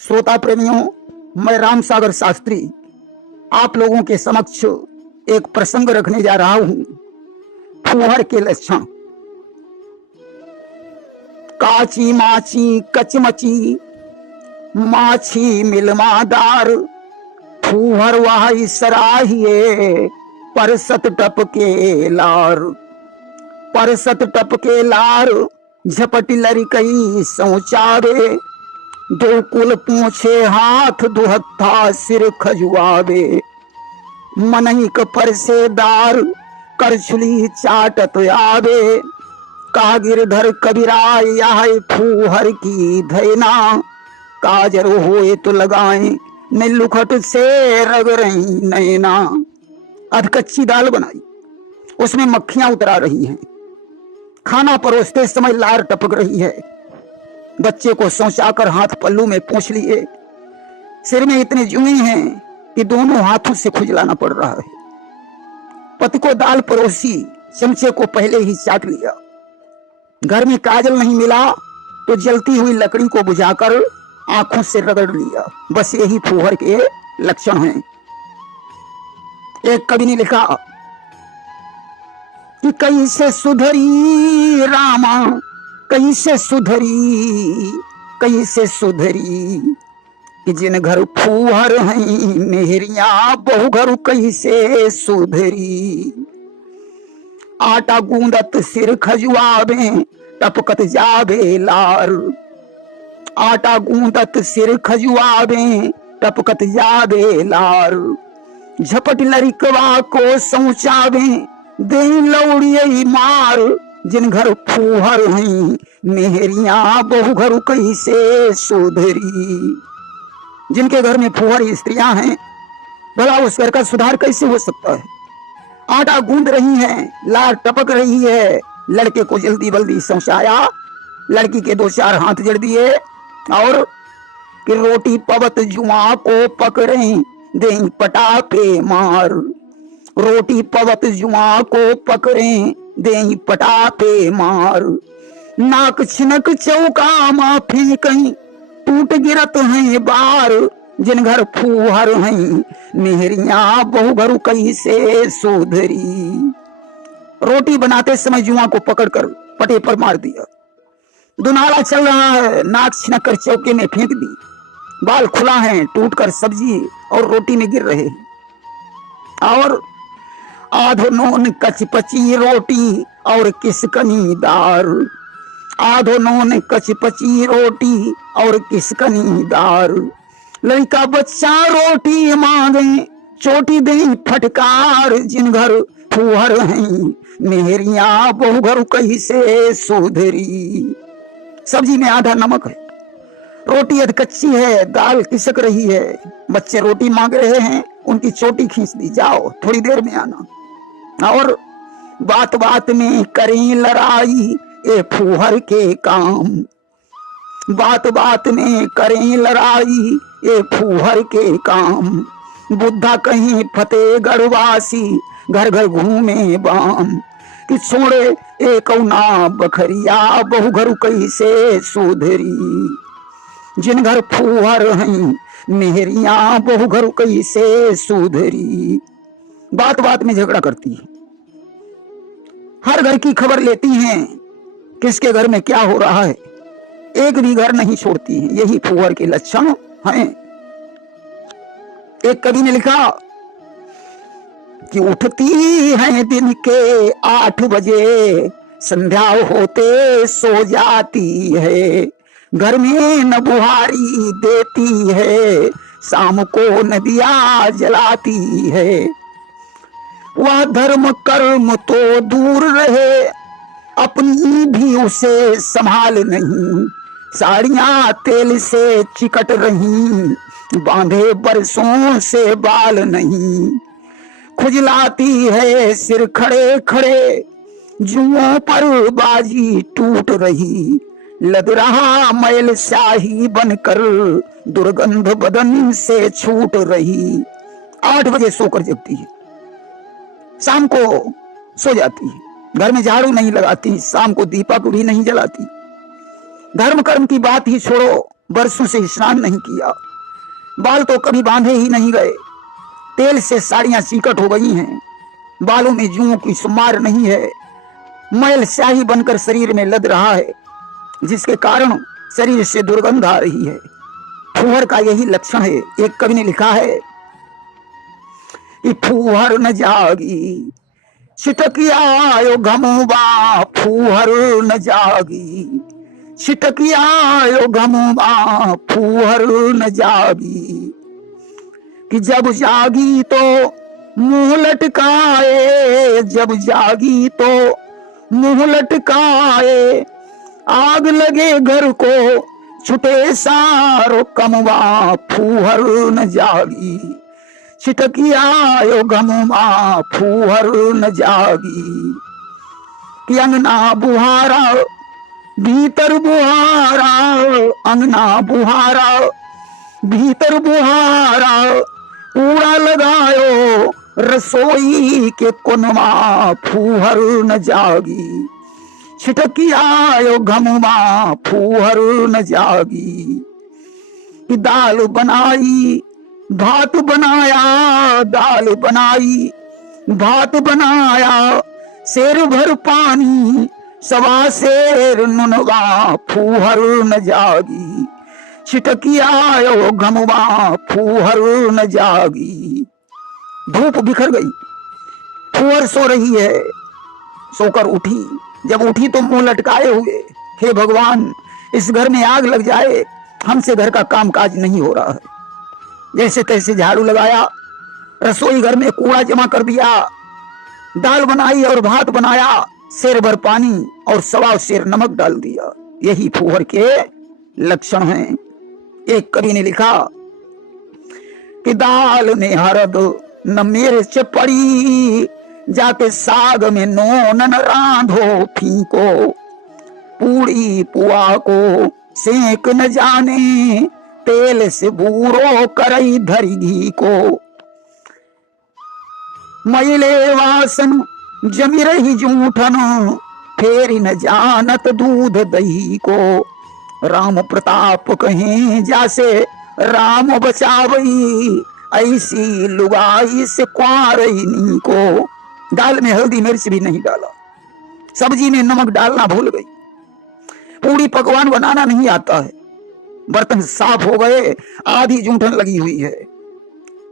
श्रोता प्रेमियों, मैं राम सागर शास्त्री आप लोगों के समक्ष एक प्रसंग रखने जा रहा हूं। फूहर के लक्षण। काची माची कचमची माछी मिलमादार, फूहर वाही सराहिए परसत टपके लार। परसत टपके लार झपटी लड़कई सोचावे, दो कुल पूछे हाथ दुहत्था सिर खजुआवे। मनहिक परसेदार करछुली चाटत आवे, कागिरधर कबीराय यह फूहर की धैना। काजर होए तो लगाए न लुखट से रग रही नैना। अधकच्ची दाल बनाई, उसमें मक्खियां उतरा रही हैं। खाना परोसते समय लार टपक रही है। बच्चे को सोचाकर हाथ पल्लू में पोंछ लिए। सिर में इतने जुए हैं कि दोनों हाथों से खुजलाना पड़ रहा है। पति को दाल परोसी, चमचे को पहले ही चाट लिया। घर में काजल नहीं मिला तो जलती हुई लकड़ी को बुझाकर आंखों से रगड़ लिया। बस यही फूहर के लक्षण हैं। एक कवि ने लिखा कि कैसे सुधरी रामा, कैसे सुधरी, कैसे सुधरी, कि जिन घर फूहर हैं मेहरिया बहु घर कैसे सुधरी। आटा गूंदत सिर खजुआवे टपकत जावे लार। आटा गूंदत सिर खजुआवे टपकत जावे लार। झपट लड़कवा को सोचावे दे लौड़ियई मार। जिन घर फूहर हैं मेहरिया बहु घर कैसे सुधरी। जिनके घर में फूहर स्त्रियां हैं, भला उस घर का सुधार कैसे हो सकता है। आटा गूंद रही है, लार टपक रही है। लड़के को जल्दी बल्दी समझाया, लड़की के दो चार हाथ जड़ दिए और कि रोटी पवत जुआ को पकड़े दे पटा पे मार। रोटी पवत जुआ को पकड़े दे पटा पे मार। नाक छिनक चौका माफी कहीं टूट गिरत हैं बार। जिन घर फूहर हैं मेहरिया बहु घर कैसे सुधरी। रोटी बनाते समय जुआ को पकड़कर पटे पर मार दिया। दुनाला चल रहा है, नाक छिनक कर चौके में फेंक दी। बाल खुला है, टूटकर सब्जी और रोटी में गिर रहे हैं। और आधो नोन कचपची रोटी और किसकनी दार। आधो नोन कचपची रोटी और किसकनी दार। लड़का बच्चा रोटी मांगे चोटी दे फटकार। जिन घर फूहर हैं मेहरिया बहु घर कैसे सुधरी। सब्जी में आधा नमक है, रोटी अध कच्ची है, दाल खिसक रही है। बच्चे रोटी मांग रहे हैं, उनकी चोटी खींच दी, जाओ थोड़ी देर में आना। और बात बात में करें लड़ाई ए फूहर के काम। बात बात में करें लड़ाई ए फूहर के काम। बुद्धा कहीं फतेहगढ़ वासी घर घर घूमे बाम। कि छोड़े एक ना बखरिया बहु घर कैसे सुधरी। जिन घर फूहर हैं मेहरिया बहु घर कैसे सुधरी। बात बात में झगड़ा करती है, हर घर की खबर लेती हैं, किसके घर में क्या हो रहा है, एक भी घर नहीं छोड़ती हैं। यही फूहर के लक्षण हैं। एक कवि ने लिखा कि उठती हैं दिन के 8 बजे, संध्या होते सो जाती है। घर में न बुहारी देती है, शाम को नदियां जलाती है। वह धर्म कर्म तो दूर रहे, अपनी भी उसे संभाल नहीं। साड़ियां तेल से चिकट रही, बांधे बरसों से बाल नहीं। खुजलाती है सिर खड़े खड़े, जुओं पर बाजी टूट रही। लद रहा मैल शाही बनकर, दुर्गंध बदन से छूट रही। 8 बजे सोकर जगती है, शाम को सो जाती है। घर में झाड़ू नहीं लगाती, शाम को दीपक भी नहीं जलाती। धर्म कर्म की बात ही छोड़ो, बरसों से स्नान नहीं किया, बाल तो कभी बांधे ही नहीं गए, तेल से साड़ियां चीकट हो गई हैं, बालों में जुओं की शुमार नहीं है, मैल स्याही बनकर शरीर में लद रहा है, जिसके कारण शरीर से दुर्गंध आ रही है। फूहर का यही लक्षण है। एक कवि ने लिखा है कि फूहर न जागी छिटकियायो घमुबा, फूहर न जागी छिटकियायो घमुबा, फूहर न जागी। कि जब जागी तो मुंह लटकाए, जब जागी तो मुंह लटकाए, आग लगे घर को छुटे सारो कमवा, फूहर न जागी छिटकियायो घमुबा, फूहर न जागी। कि अंगना बुहारा भीतर बुहारा, अंगना बुहारा भीतर बुहारा, कूड़ा लगायो रसोई के कोनवा, फूहर न जागी छिटकियायो घमुबा, फूहर न जागी। कि दाल बनाई भात बनाया, दाल बनाई भात बनाया, शेर भर पानी सवा शेर नुनवा, फूहर न जागी छिटकियायो घमुबा, फूहर न जागी। धूप बिखर गई, फूहर सो रही है, सोकर उठी, जब उठी तो मुंह लटकाए हुए, हे भगवान इस घर में आग लग जाए, हमसे घर का काम काज नहीं हो रहा है। जैसे तैसे झाड़ू लगाया, रसोई घर में कूड़ा जमा कर दिया, दाल बनाई और भात बनाया, शेर भर पानी और सवा शेर नमक डाल दिया। यही फूहर के लक्षण हैं। एक कवि ने लिखा कि दाल में हरद न मिर्च पड़ी, जाके साग में नून न रांधो फीको, पूड़ी पुआ को सेक न जाने, तेल से बूरो करई धरी घी को। मैले वासन जमी रही जूठन, फेरी न जानत दूध दही को, राम प्रताप कहें जासे राम बचावई, ऐसी लुगाई से क्वारई को। दाल में हल्दी मिर्च भी नहीं डाला, सब्जी में नमक डालना भूल गई, पूरी पकवान बनाना नहीं आता है, बर्तन साफ हो गए, आधी जूठन लगी हुई है,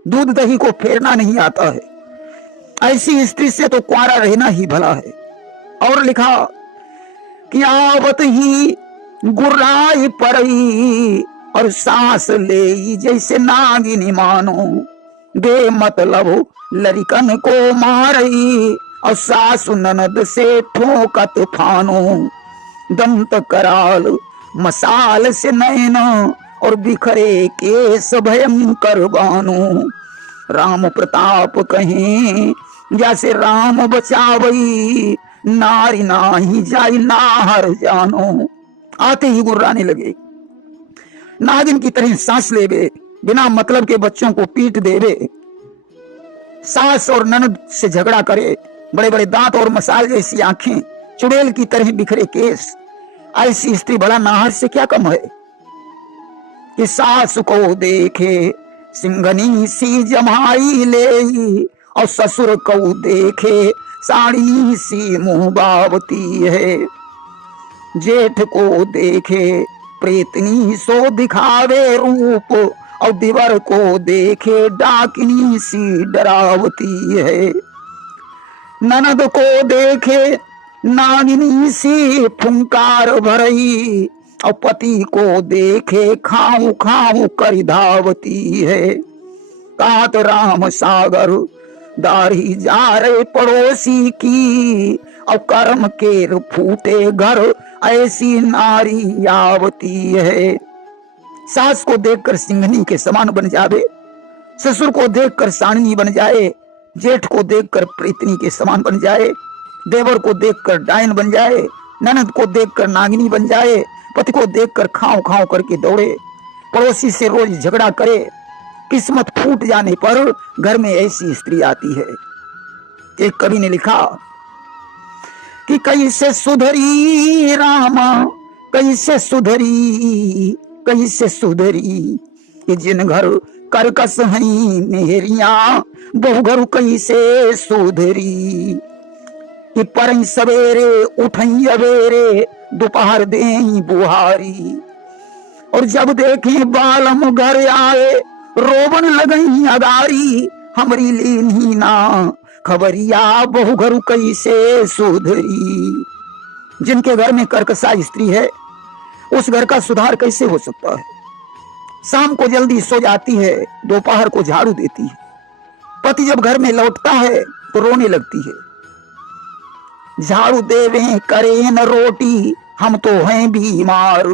दूध दही को फेरना नहीं आता है। ऐसी स्त्री से तो क्वारा रहना ही भला है। और लिखा कि आवत ही गुर्राई पड़ई, और सांस ले जैसे नागिनी मानो, बेमतलब लड़कन को मारई, और सासु ननद से ठोकत फानो, दंत कराल मसाल से नैन, और बिखरे केस भयंकर बानो। राम प्रताप कहें जैसे राम बचावई, नारी नाही जाई नाहर जानो। आते ही गुर्राने लगे, नागिन की तरह सांस लेवे, बिना मतलब के बच्चों को पीट देवे, सास और ननद से झगड़ा करे, बड़े बड़े दांत और मसाल जैसी आंखें, चुड़ैल की तरह बिखरे केस। ऐसी स्त्री भला नाहर से क्या कम है। कि सास को देखे सिंघनी सी जमाई ले, और ससुर को देखे साड़ी सी मुंह बावती है, जेठ को देखे प्रेतनी सो दिखावे रूप, और दिवर को देखे डाकिनी सी डरावती है, ननद को देखे नागिनी सी फुंकार भरई, और पति को देखे खाऊ खाऊ कर धावती है। कात राम सागर दारी जा रहे पड़ोसी की, और कर्म केर फूटे घर ऐसी नारी आवती है। सास को देखकर सिंघनी के समान बन जावे, ससुर को देखकर साणनी बन जाए, जेठ को देखकर प्रीतनी के समान बन जाए, देवर को देखकर डायन बन जाए, ननद को देखकर नागिनी बन जाए, पति को देखकर खाओ खाओ करके दौड़े, पड़ोसी से रोज झगड़ा करे, किस्मत फूट जाने पर घर में ऐसी स्त्री आती है। एक कवि ने लिखा कि कैसे सुधरी रामा कैसे सुधरी, कैसे सुधरी कि जिन घर करकस हैं मेहरियां बहु घर कैसे सुधरी कि परई सवेरे उठई अवेरे दोपहर देई बुहारी और जब देखे बालम घर आए रोबन लगई अगारी हमरी लेनी ना खबरिया बहु घर कैसे सुधरी। जिनके घर में कर्कशा स्त्री है उस घर का सुधार कैसे हो सकता है। शाम को जल्दी सो जाती है, दोपहर को झाड़ू देती है। पति जब घर में लौटता है तो रोने लगती है। झाड़ू देवे करे न रोटी हम तो हैं बीमार,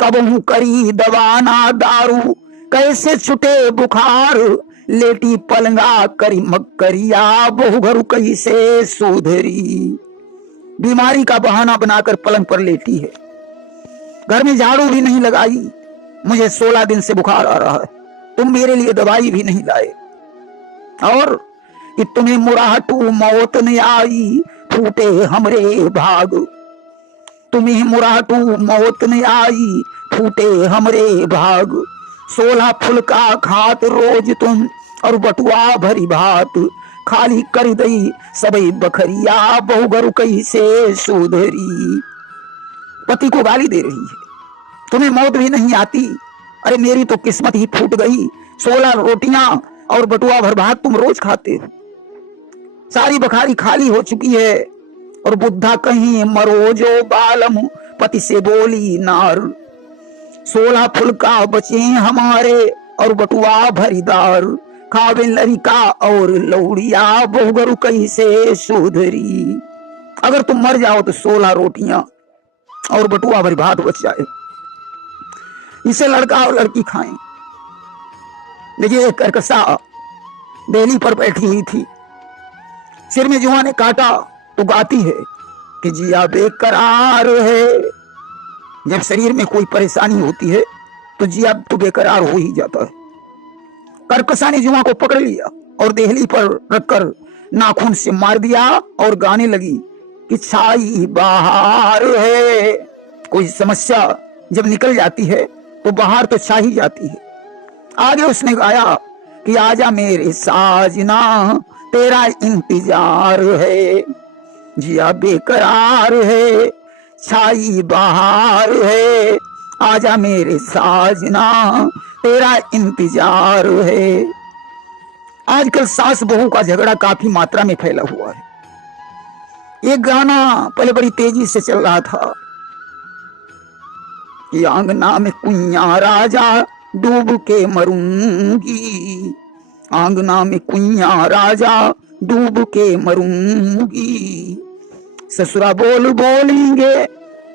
कबहू करी दवा ना दारू कैसे छुटे बुखार, लेटी पलंगा करी मक्करिया बहु घर कैसे सुधरी। बीमारी का बहाना बनाकर पलंग पर लेटी है। घर में झाड़ू भी नहीं लगाई, मुझे 16 दिन से बुखार आ रहा है, तुम मेरे लिए दवाई भी नहीं लाए। और कि तुम्हें मुराहटू मौत न आई फूटे हमरे भाग, तुम्हें मुराहटू मौत न आई फूटे हमरे भाग। 16 फुलका खात रोज तुम और बटुआ भरी भात, खाली कर दई सबई बखरिया बहु घर कैसे सुधरी। पति को गाली दे रही है, तुम्हें मौत भी नहीं आती, अरे मेरी तो किस्मत ही फूट गई। 16 रोटियां और बटुआ भर भात तुम रोज खाते हो, सारी बखारी खाली हो चुकी है। और बुद्धा कहीं मरोजो बालम पति से बोली नार, 16 फुलका बचे हमारे और बटुआ भरीदार, खावे लड़का और लौड़िया बहु घर कैसे सुधरी। अगर तुम मर जाओ तो 16 रोटियां और बटुआ भरी भात बच जाए, इसे लड़का और लड़की खाएं। देखिए कर्कशा बेली पर बैठी हुई थी, सिर में जुआ ने काटा तो गाती है कि जिया बेकरार है। जब शरीर में कोई परेशानी होती है तो जिया तो बेकरार हो ही जाता है। कर्कशा ने जुआ को पकड़ लिया और देहली पर रखकर नाखून से मार दिया और गाने लगी कि छाई बाहर है। कोई समस्या जब निकल जाती है तो बाहर तो छा ही जाती है। आगे उसने गाया कि आजा मेरे साजना तेरा इंतजार है, जिया बेकरार है छाई बाहर है, आजा मेरे साजना तेरा इंतजार है। आजकल सास बहू का झगड़ा काफी मात्रा में फैला हुआ है। एक गाना पहले बड़ी तेजी से चल रहा था कि आंगना में कुइया राजा डूब के मरूंगी, आंगना में कुइया राजा डूब के मरूंगी। ससुरा बोल बोलेंगे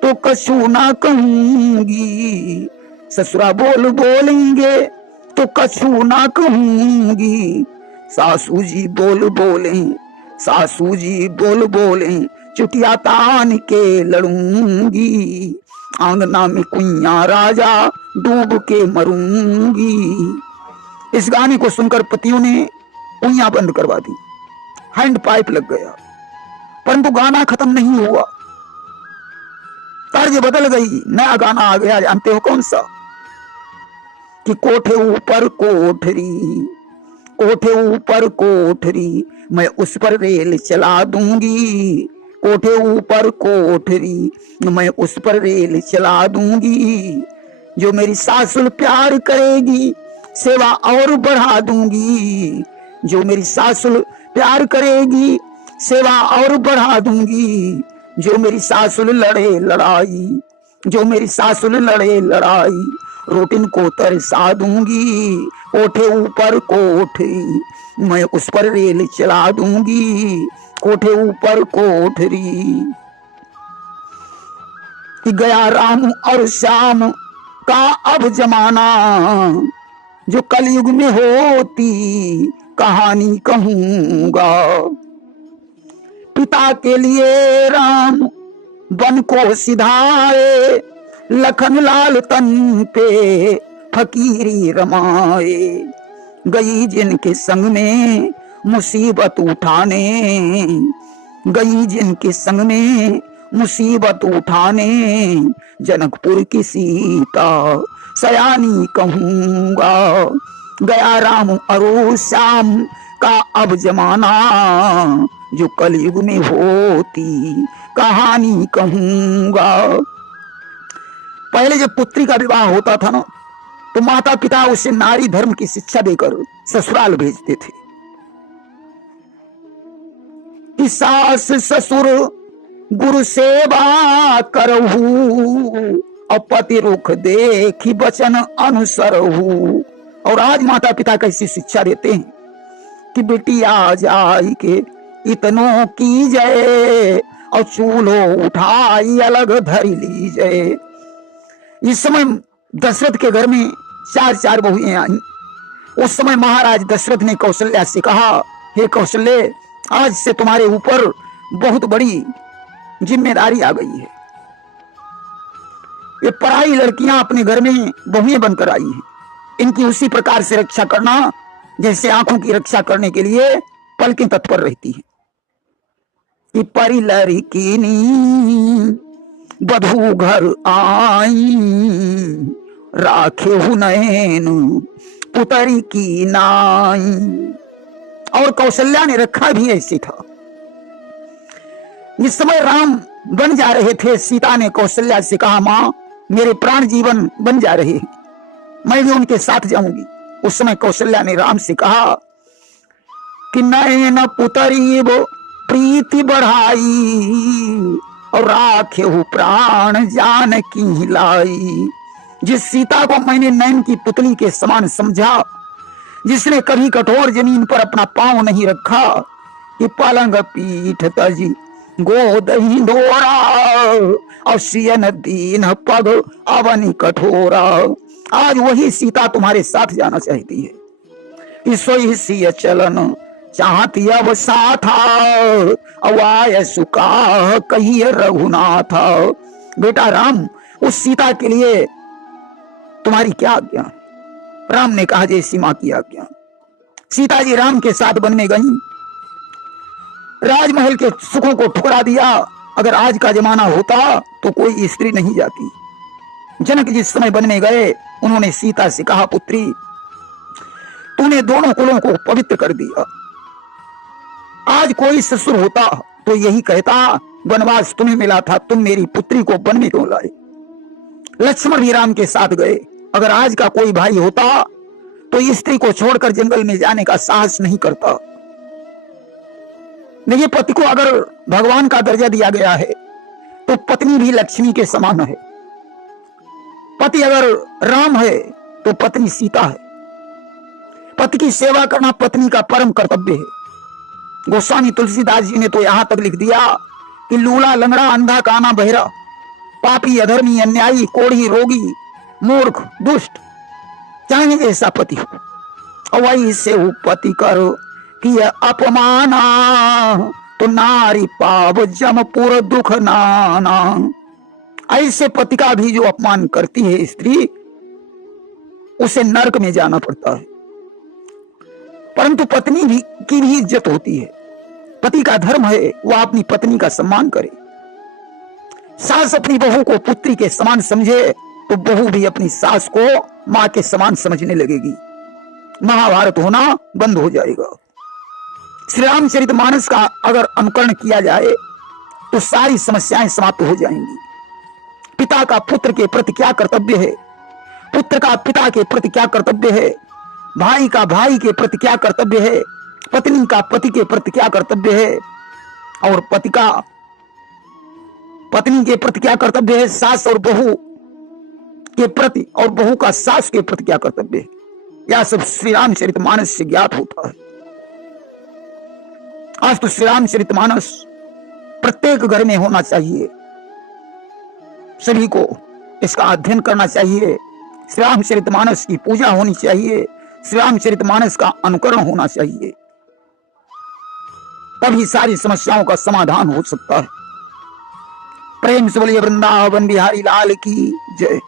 तो कछु ना कहूंगी, ससुरा बोल बोलेंगे तो कछु ना कहूंगी। सासू जी बोल बोले, सासू जी बोल बोले चुटिया तान के लड़ूंगी, आंगना में कुइया राजा डूब के मरूंगी। इस गाने को सुनकर पतियों ने कुइया बंद करवा दी, हैंड पाइप लग गया, परंतु गाना खत्म नहीं हुआ। तर्ज बदल गई, नया गाना आ गया। जानते हो कौन सा? कि कोठे ऊपर कोठरी, कोठे ऊपर कोठरी मैं उस पर रेल चला दूंगी, कोठे ऊपर कोठरी मैं उस पर रेल चला दूंगी। जो मेरी सासुल प्यार करेगी सेवा और बढ़ा दूंगी, जो मेरी सासुल प्यार करेगी सेवा और बढ़ा दूंगी। जो मेरी सासुल लड़े लड़ाई, जो मेरी सासुल लड़े लड़ाई रोटिन को तरसा दूंगी। कोठे ऊपर कोठरी मैं उस पर रेल चला दूंगी, कोठे ऊपर कोठरी। कि गया राम और श्याम का अब जमाना, जो कलयुग में होती कहानी कहूंगा। पिता के लिए राम वन को सिधाए, लखन लाल तन पे फकीरी रमाए। गई जिनके संग में मुसीबत उठाने, गई जिनके संग में मुसीबत उठाने जनकपुर की सीता सयानी कहूंगा। गया राम अरो श्याम का अब जमाना, जो कलयुग में होती कहानी कहूंगा। पहले जब पुत्री का विवाह होता था ना, तो माता पिता उसे नारी धर्म की शिक्षा देकर ससुराल भेजते थे कि सास ससुर गुरु सेवा करहु, और पति रुख देखी बचन अनुसरहु। और आज माता पिता कैसी शिक्षा देते हैं कि बेटी आ जाई के इतनों की जय, और चूल्हो उठाई अलग धरी ली जय। इस समय दशरथ के घर में चार चार बहुएं आई। उस समय महाराज दशरथ ने कौशल्या से कहा, हे कौशल्य, आज से तुम्हारे ऊपर बहुत बड़ी जिम्मेदारी आ गई है। ये पराई लड़कियां अपने घर में बहुएं बनकर आई हैं, इनकी उसी प्रकार से रक्षा करना जैसे आंखों की रक्षा करने के लिए पलकें तत्पर रहती हैं। कि परी लड़कीनी बधू घर आई, राखे हु नैन पुतरी की नाई। और कौशल्या ने रखा भी ऐसी था। जिस समय राम बन जा रहे थे, सीता ने कौशल्या से कहा, मां मेरे प्राण जीवन बन जा रहे हैं, मैं भी उनके साथ जाऊंगी। उस समय कौशल्या ने राम से कहा कि नैन पुतरी वो प्रीति बढ़ाई, और राखे हु प्राण जान की लाई। जिस सीता को मैंने नैन की पुतली के समान समझा, जिसने कभी कठोर जमीन पर अपना पांव नहीं रखा, कि पलंग पीठ तजी गोद हिंडोरा, और सियन दीन पग अवनी कठोरा। आज वही सीता तुम्हारे साथ जाना चाहती है। ईसोई सिय चलन चाहती अब साथा, अवाय सुका कहिए रघुनाथ। बेटा राम, उस सीता के लिए तुम्हारी क्या आज्ञा? राम ने कहा, जैसी मां की आज्ञा। सीता जी राम के साथ वन में गईं, राजमहल के सुखों को ठुकरा दिया। अगर आज का जमाना होता तो कोई स्त्री नहीं जाती। जनक जिस समय वन में गए, उन्होंने सीता से कहा, पुत्री तूने दोनों कुलों को पवित्र कर दिया। आज कोई ससुर होता तो यही कहता, वनवास तुम्हें मिला था, तुम मेरी पुत्री को वन में क्यों लाए? लक्ष्मण भी राम के साथ गए। अगर आज का कोई भाई होता तो स्त्री को छोड़कर जंगल में जाने का साहस नहीं करता। देखिए, पति को अगर भगवान का दर्जा दिया गया है तो पत्नी भी लक्ष्मी के समान है। पति अगर राम है तो पत्नी सीता है। पति की सेवा करना पत्नी का परम कर्तव्य है। गोस्वामी तुलसीदास जी ने तो यहां तक लिख दिया कि लूला लंगड़ा अंधा काना बहरा, पापी अधर्मी अन्यायी कोढ़ी रोगी मूर्ख दुष्ट, चाहे जैसा पति हो, वही से हो पति करो कि अपमाना, तो नारी पाव जमपुर दुख नाना। ऐसे पति का भी जो अपमान करती है स्त्री, उसे नरक में जाना पड़ता है। परंतु पत्नी भी की भी इज्जत होती है। पति का धर्म है वह अपनी पत्नी का सम्मान करे। सास अपनी बहू को पुत्री के समान समझे तो बहू भी अपनी सास को मां के समान समझने लगेगी। महाभारत होना बंद हो जाएगा। श्री रामचरितमानस का अगर अनुकरण किया जाए तो सारी समस्याएं समाप्त हो जाएंगी। पिता का पुत्र के प्रति क्या कर्तव्य है, पुत्र का पिता के प्रति क्या कर्तव्य है, भाई का भाई के प्रति क्या कर्तव्य है, पत्नी का पति के प्रति क्या कर्तव्य है, और पति का पत्नी के प्रति क्या कर्तव्य है, सास और बहू के प्रति और बहू का सास के प्रति क्या कर्तव्य है, यह सब श्री रामचरितमानस से ज्ञात होता है। आज तो श्री रामचरितमानस प्रत्येक घर में होना चाहिए। सभी को इसका अध्ययन करना चाहिए। श्री रामचरितमानस की पूजा होनी चाहिए। श्री रामचरितमानस का अनुकरण होना चाहिए, तभी सारी समस्याओं का समाधान हो सकता है। प्रेम से बोलिए वृंदावन बिहारी लाल की जय।